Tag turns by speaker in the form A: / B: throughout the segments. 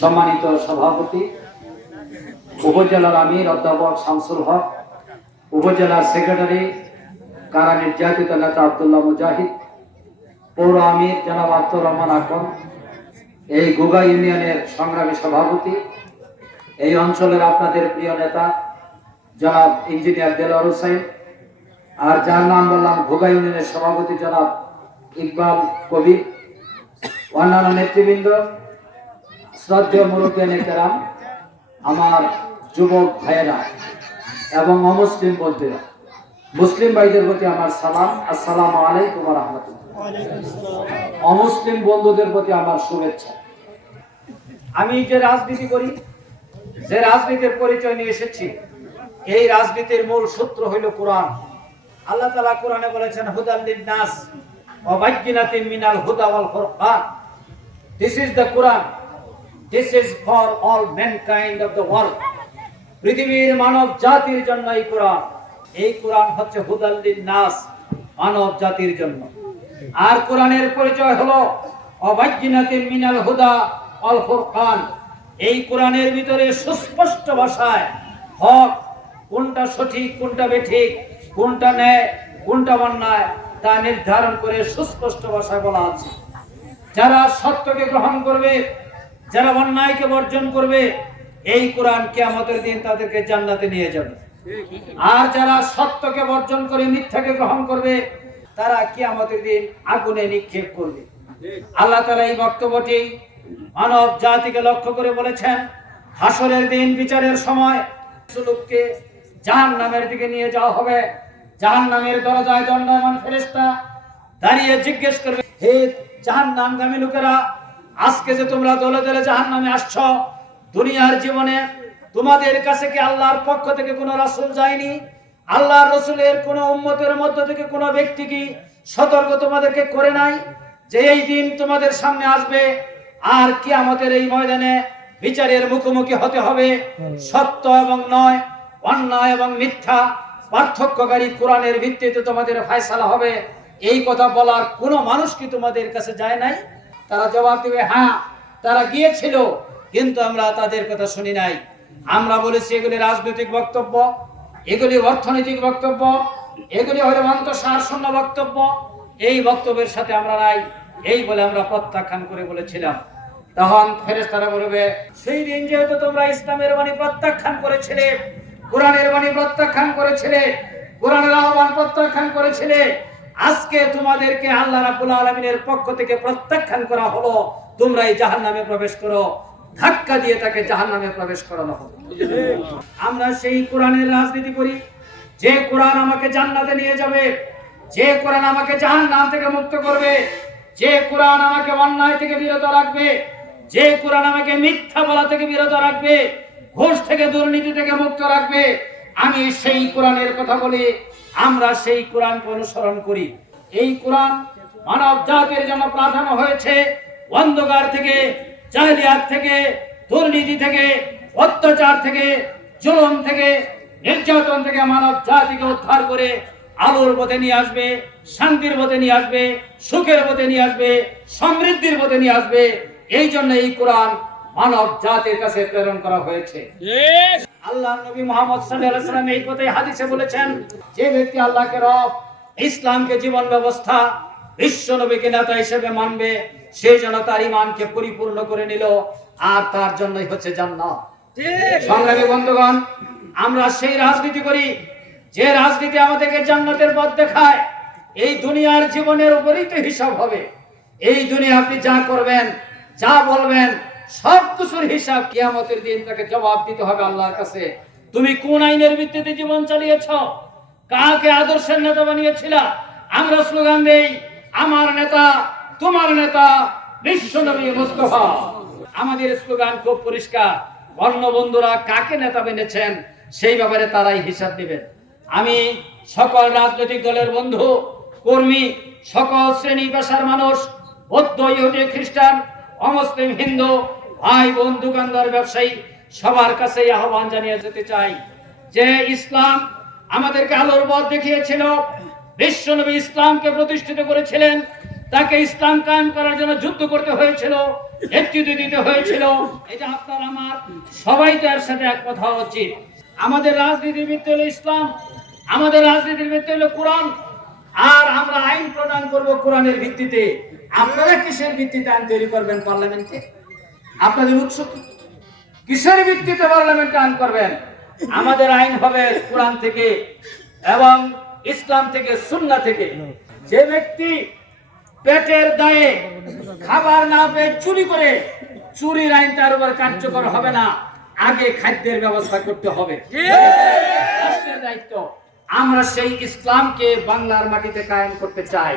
A: সম্মানিত সভাপতি, উপজেলার আমির অধ্যাপক শামসুল হক, উপজেলার সেক্রেটারি, কারা নির্যাতিত নেতা আবদুল্লাহ মুজাহিদ, পৌর আমির জনাব আব্দুর রহমান আকন এই গোগা ইউনিয়নের সংগ্রামী সভাপতি এই অঞ্চলের আপনাদের প্রিয় নেতা জনাব ইঞ্জিনিয়ার দেলোয়ার হোসেন আর যার নাম বললাম ঘোগা ইউনিয়নের সভাপতি জনাব ইকবাল কবির অন্যান্য নেতৃবৃন্দ শ্রদ্ধেয় মুরব্বিয়ান কেরাম আমার যুবক ভাইয়েরা এবং অমুসলিম বন্ধুরা। মুসলিম ভাইদের প্রতি আমার সালাম। আসসালামু আলাইকুম রহমতুল্লাহ। অমুসলিম বন্ধুদের প্রতি আমার শুভেচ্ছা। আমি যে রাজনীতি করি যে রাজনীতির পরিচয় নিয়ে এসেছি, এই রাজনীতির মূল সূত্র হইল কোরআন। আল্লাহ তালা কোরআনে বলেছেন হুদাল্লিন মিনাল this is the Quran this is for all mankind of the world পৃথিবীর মানব জাতির জন্য এই কোরআন। এই কোরআন হচ্ছে হুদাল্লিন মানব জাতির জন্য। আর কোরআনের পরিচয় হলো অবাজ্ঞিনাতিন মিনাল হুদা অল ফুরকান। এই কোরআনের ভিতরে সুস্পষ্ট ভাষায় হক কোনটা সঠিক, কোনটা বেঠিক, কোনটা ন্যায়, কোনটা অন্যায় তা নির্ধারণ করে সুস্পষ্ট ভাষায় বলা আছে। যারা সত্যকে গ্রহণ করবে, যারা অন্যায়কে বর্জন করবে, এই কোরআন কিয়ামতের দিন তাদেরকে জান্নাতে নিয়ে যাবে। আর যারা সত্যকে বর্জন করে মিথ্যাকে গ্রহণ করবে, তারা কিয়ামতের দিন আগুনে নিক্ষেপ করবে। আল্লাহ তালা এই বক্তব্যটি মানব জাতিকে লক্ষ্য করে বলেছেন, হাসরের দিন বিচারের সময় জাহান নামের দিকে নিয়ে যাওয়া হবে। জাহান নামের দরজায় দণ্ডায়মান ফেরেস্তা দাঁড়িয়ে জিজ্ঞেস করবে, হে জাহান নামগামী লোকেরা, আজকে যে তোমরা দলে দলে জাহান নামে আসছ, দুনিয়ার জীবনে তোমাদের কাছে কি আল্লাহর পক্ষ থেকে কোনো রাসূল যায়নি? আল্লাহর রসুলের কোনো উম্মতের মধ্য থেকে কোনো ব্যক্তি কি সতর্ক তোমাদেরকে করে নাই? যে এই দিন তোমাদের সামনে আসবে আর কি আমাদের এই ময়দানে বিচারের মুখোমুখি হতে হবে। সত্য এবং নয় অন্যায় এবং মিথ্যা পার্থক্যকারী কোরআনের ভিত্তিতে তোমাদের ফায়সালা হবে। এই কথা বলার কোনো মানুষ কি তোমাদের কাছে যায় নাই? তারা জবাব দেবে হ্যাঁ তারা গিয়েছিল কিন্তু আমরা তাদের কথা শুনি নাই। আমরা বলেছি এগুলি রাজনৈতিক বক্তব্য এগুলি অর্থনৈতিক বক্তব্য এগুলি হলো অন্তঃসার শূন্য বক্তব্য। এই বক্তব্যের সাথে আমরা নাই। এই বলে আমরা প্রত্যাখ্যান করে বলেছিলাম। তখন ফেরেস্তারা বলবে, সেই দিন যেহেতু তোমরা ইসলামের বাণী প্রত্যাখ্যান করেছিলে, কোরআনের বাণী প্রত্যাখ্যান করেছিলে, কোরআনের আহ্বান প্রত্যাখ্যান করেছিলে, আজকে তোমাদেরকে আল্লাহ রাব্বুল আলামিনের পক্ষ থেকে প্রত্যাখ্যান করা হলো তোমরা এই জাহান্নামে প্রবেশ করো, ধাক্কা দিয়ে তাকে জাহান্নামে প্রবেশ করানো হবে আমরা সেই কোরআনের রাজনীতি করি। যে কোরআন আমাকে জান্নাতে নিয়ে যাবে, যে কোরআন আমাকে জাহান্নাম থেকে মুক্ত করবে যে কোরআন আমাকে অন্যায় থেকে বিরত রাখবে, যে কোরআন আমাকে মিথ্যা বলা থেকে বিরত রাখবে, ঘোষ থেকে দুর্নীতি থেকে মুক্ত রাখবে, আমি সেই কোরআনের কথা বলি, আমরা সেই কোরআনকে অনুসরণ করি। এই কোরআন মানব জাতির জন্য প্রাধান্য হয়েছে অন্ধকার থেকে জাহিলিয়াত থেকে, দুর্নীতি থেকে, অত্যাচার থেকে, জুলুম থেকে, নির্যাতন থেকে মানব জাতিকে উদ্ধার করে আলোর পথে নিয়ে আসবে শান্তির পথে নিয়ে আসবে সুখের পথে নিয়ে আসবে সমৃদ্ধির পথে নিয়ে আসবে। এই জন্য এই কোরআন মানব জাতির কাছে প্রেরণ করা হয়েছে। আল্লাহ নবী মোহাম্মদ সাল্লাম এই কথাই হাদিসে বলেছেন যে ব্যক্তি আল্লাহকে রব ইসলামকে জীবন ব্যবস্থা বিশ্ব নবীকে নেতা হিসেবে মানবে সেই জন্য তার ইমানকে পরিপূর্ণ করে নিল আর তার জন্যই হচ্ছে জান্নাত। সংগ্রামী বন্ধুগণ আমরা সেই রাজনীতি করি যে রাজনীতি আমাদেরকে জান্নাতের পথ দেখায়, এই দুনিয়ার জীবনের উপরেই তো হিসাব হবে। এই দুনিয়া আপনি যা করবেন, যা বলবেন, সব কিছুর হিসাব কিয়ামতের দিন তাকে জবাব দিতে হবে আল্লাহর কাছে। তুমি কোন আইনের ভিত্তিতে জীবন চালিয়েছ? কাকে আদর্শের নেতা বানিয়েছিলা? আমরা স্লোগান দেই, আমার নেতা, তোমার নেতা, বিশ্ব নবী মুস্তফা। আমাদের স্লোগান খুব পরিষ্কার অন্য বন্ধুরা কাকে নেতা বেনেছেন সেই ব্যাপারে তারাই হিসাব দিবেন আমি সকল রাজনৈতিক দলের বন্ধু, কর্মী, সকল শ্রেণি পেশার মানুষ, বৌদ্ধ, ইহুদি, খ্রিস্টান, অমুসলিম, হিন্দু, ভাই বোন, দোকানদার, ব্যবসায়ী, সবার কাছে আহ্বান জানিয়ে যেতে চাই যে ইসলাম আমাদেরকে আলোর পথ দেখিয়েছিল। বিশ্বনবী ইসলামকে প্রতিষ্ঠিত করেছিলেন। তাকে ইসলাম কায়েম করার জন্য যুদ্ধ করতে হয়েছিল, নেতৃত্ব দিতে হয়েছিল। এটা আপনার, আমার, সবাই তো এর সাথে এক কথা উচিত। আমাদের হলো ইসলাম। আমাদের রাজনীতির ভিত্তি হলো কোরআন। আর আমরা আইন প্রদান করব কোরআনের ভিত্তিতে। আপনারা কিসের ভিত্তিতে আইন তৈরি করবেন পার্লামেন্টে? আপনাদের উৎস কি? কিসের ভিত্তিতে পার্লামেন্টে আইন করবেন? আমাদের আইন হবে কোরআন থেকে এবং ইসলাম থেকে সুন্নাহ থেকে। যে ব্যক্তি পেটের দায়ে খাবার না পেয়ে চুরি করে চুরির আইন তার উপর কার্যকর হবে না। আগে খাদ্যের ব্যবস্থা করতে হবে। রাষ্ট্রের দায়িত্ব। আমরা সেই ইসলামকে বাংলার মাটিতে কায়েম করতে চাই।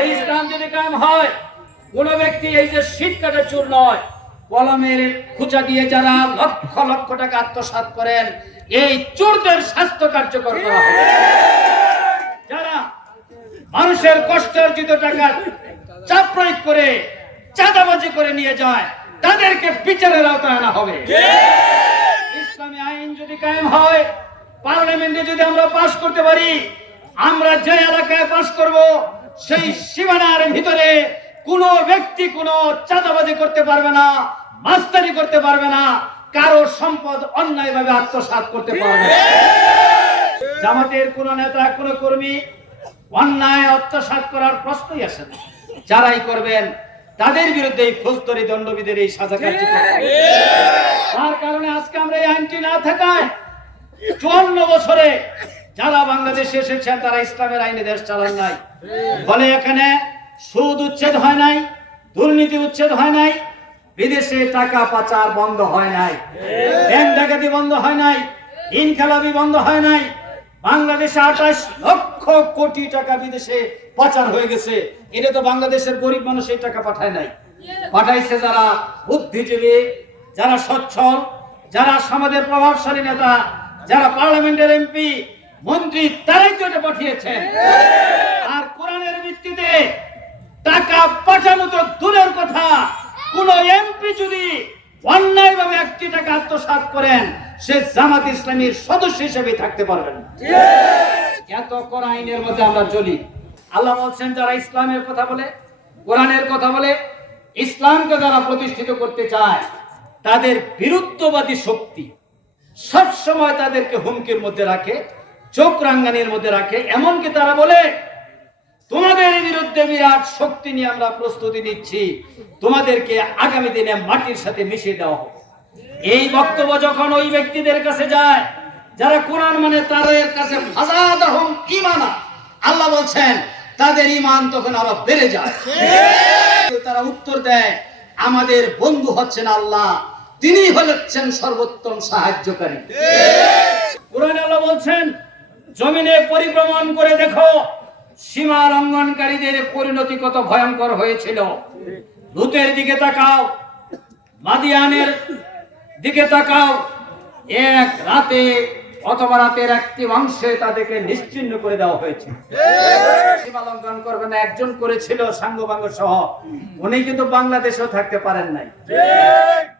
A: এই ইসলাম যদি কায়েম হয়, কোন ব্যক্তি এই যে শীত কাটে চুর নয়, কলমের খুচা দিয়ে যারা লক্ষ লক্ষ টাকা আত্মসাৎ করেন, এই চোরদের স্বাস্থ্য কার্যকর করা হবে। যারা মানুষের কষ্ট অর্জিত টাকা চাপ প্রয়োগ করে, চাঁদাবাজি করে নিয়ে যায়, তাদেরকে বিচারের আওতায় আনা হবে। ইসলামী আইন যদি কায়েম হয় পার্লামেন্টে যদি আমরা পাশ করতে পারি আমরা যে এলাকায় পাশ করব সেই সীমানার ভিতরে কোন ব্যক্তি কোন চাঁদাবাজি করতে পারবে না মাস্তানি করতে পারবে না কারও সম্পদ অন্যায়ভাবে আত্মসাৎ করতে পারবে জামাতের কোন নেতা কোন কর্মী অন্যায় আত্মসাৎ করার প্রশ্নই আসে না। যারাই করবেন তাদের বিরুদ্ধে এই ফৌজদারি দণ্ডবিধের এই সাজা কার্যকর হবে। তার কারণে আজকে আমরা এই আইনটি না থাকায় চুয়ান্ন বছরে যারা বাংলাদেশে এসেছেন, তারা ইসলামের আইনে দেশ চালান নাই। ফলে এখানে সুদ উচ্ছেদ হয় নাই, দুর্নীতি উচ্ছেদ হয় নাই, বিদেশে টাকা পাচার বন্ধ হয় নাই ব্যাংক ডাকাতি বন্ধ হয় নাই ইনকালাবি বন্ধ হয় নাই, বাংলাদেশে আঠাশ লক্ষ কোটি টাকা বিদেশে পাচার হয়ে গেছে। এটা তো বাংলাদেশের গরিব মানুষ এই টাকা পাঠায় নাই। পাঠাইছে যারা বুদ্ধিজীবী, যারা সচ্ছল, যারা সমাজের প্রভাবশালী নেতা যারা পার্লামেন্টের এমপি মন্ত্রী তারাই তো এটা পাঠিয়েছেন। আর কোরআনের ভিত্তিতে টাকা পাঠানো তো দূরের কথা। কোন এমপি যদি অন্যায়ভাবে একটি টাকা আত্মসাৎ করেন সে জামাত ইসলামীর সদস্য হিসেবে থাকতে পারবেন এত কর আইনের মধ্যে আমরা চলি। আল্লাহ বলছেন যারা ইসলামের কথা বলে কোরআনের কথা বলে ইসলামকে যারা প্রতিষ্ঠিত করতে চায় তাদের বিরুদ্ধবাদী শক্তি। সব সময় তাদেরকে হুমকির মধ্যে রাখে চোখ রাঙ্গানির মধ্যে রাখে এমনকি তারা বলে তোমাদের বিরুদ্ধে বিরাট শক্তি নিয়ে আমরা প্রস্তুতি নিচ্ছি। তোমাদেরকে আগামী দিনে মাটির সাথে মিশিয়ে দেওয়া হবে এই বক্তব্য যখন ওই ব্যক্তিদের কাছে যায় যারা কোরআন মানে তাদের কাছে ফাজাদাহুম আল্লাহ বলছেন তাদের ইমান তখন আরও বেড়ে যায়। তারা উত্তর দেয় আমাদের বন্ধু হচ্ছেন আল্লাহ। তিনি হচ্ছেন সর্বোত্তম সাহায্যকারী। কোরআন আল্লাহ বলছেন, জমিনে পরিভ্রমণ করে দেখো সীমা লঙ্ঘনকারীদের পরিণতি কত ভয়ঙ্কর হয়েছিল। লুতের দিকে তাকাও, মাদিয়ানের দিকে তাকাও, এক রাতে অথবা রাতের একটি অংশে তাদেরকে নিশ্চিন্ন করে দেওয়া হয়েছে। সীমা লঙ্ঘন করবে না একজন করেছিল সাঙ্গবাঙ্গ সহ। উনি কিন্তু বাংলাদেশেও থাকতে পারেন নাই।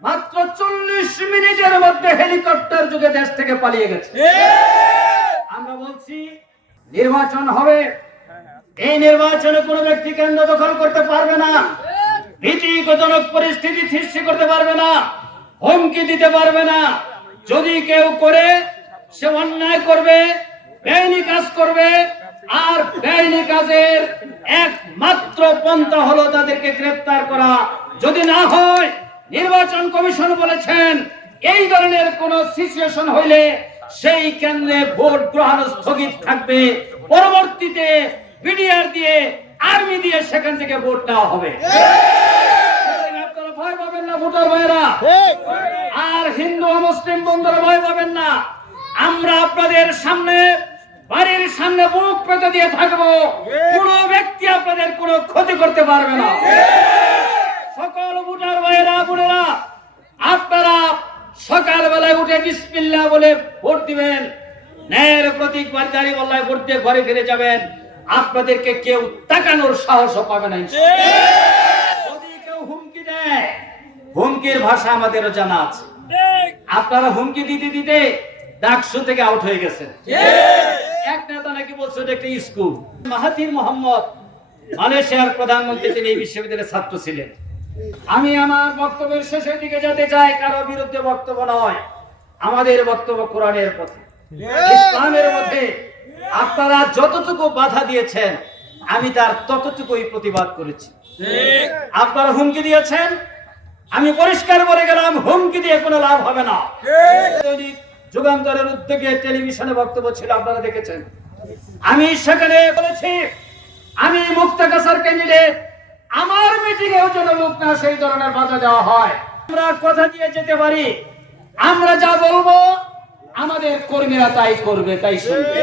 A: মাত্র চল্লিশ মিনিটের মধ্যে হেলিকপ্টার যুগে দেশ থেকে পালিয়ে গেছে। আমরা বলছি নির্বাচন হবে। এই নির্বাচনে কোনো ব্যক্তি কেন্দ্র দখল করতে পারবে না। ভীতিজনক পরিস্থিতি সৃষ্টি করতে পারবে না। হুমকি দিতে পারবে না। যদি কেউ করে সে অন্যায় করবে বেআইনি কাজ করবে আর বেআইনি কাজের একমাত্র পন্থা হলো তাদেরকে গ্রেফতার করা। যদি না হয় নির্বাচন কমিশন বলেছেন এই ধরনের কোন সিচুয়েশন হইলে সেই কেন্দ্রে ভোট গ্রহণ স্থগিত থাকবে। পরবর্তীতে বিডিআর দিয়ে আর্মি দিয়ে সেখান থেকে ভোট দেওয়া হবে। আপনারা ভয় পাবেন না ভোটার ভাইরা আর হিন্দু মুসলিম বন্ধুরা ভয় পাবেন না। আমরা আপনাদের সামনে বাড়ির সামনে বুক পেতে দিয়ে থাকব। কোন ব্যক্তি আপনাদের কোনো ক্ষতি করতে পারবে না। সকল ভোটার ভাইয়েরা বোনেরা আপনারা সকালবেলায় উঠে বিসমিল্লাহ বলে ভোট দিবেন। ন্যায়ের প্রতীক বাড়ি বল্লায় ভোট দিয়ে ঘরে ফিরে যাবেন। আপনাদেরকে কেউ তাকানোর সাহস পাবে না যদি কেউ হুমকি দেয় হুমকির ভাষা আমাদেরও জানা আছে। আপনারা হুমকি দিতে দিতে ডাকসু থেকে আউট হয়ে গেছে। এক নেতা নাকি বলছে এটা একটা স্কুল। মাহাতির মোহাম্মদ মালয়েশিয়ার প্রধানমন্ত্রী তিনি এই বিশ্ববিদ্যালয়ের ছাত্র ছিলেন। আমি আমার বক্তব্যের শেষের দিকে যেতে চাই কারও বিরুদ্ধে বক্তব্য নয়। আমাদের বক্তব্য কোরআনের পথে। ইসলামের পথে আপনারা যতটুকু বাধা দিয়েছেন আমি তার ততটুকুই প্রতিবাদ করেছি। আপনারা হুমকি দিয়েছেন আমি পরিষ্কার বলে গেলাম হুমকি দিয়ে কোনো লাভ হবে না। যুগান্তরের উদ্যোগে টেলিভিশনে বক্তব্য ছিল, আপনারা দেখেছেন। আমি সেখানে বলেছি, আমি মুক্ত কাসার ক্যান্ডিডেট আমার মিটিং এও যেন মুখ না সেই ধরনের বাধা দেওয়া হয়। আমরা কথা দিয়ে যেতে পারি, আমরা যা বলব, আমাদের কর্মীরা তাই করবে, তাই শুনবে।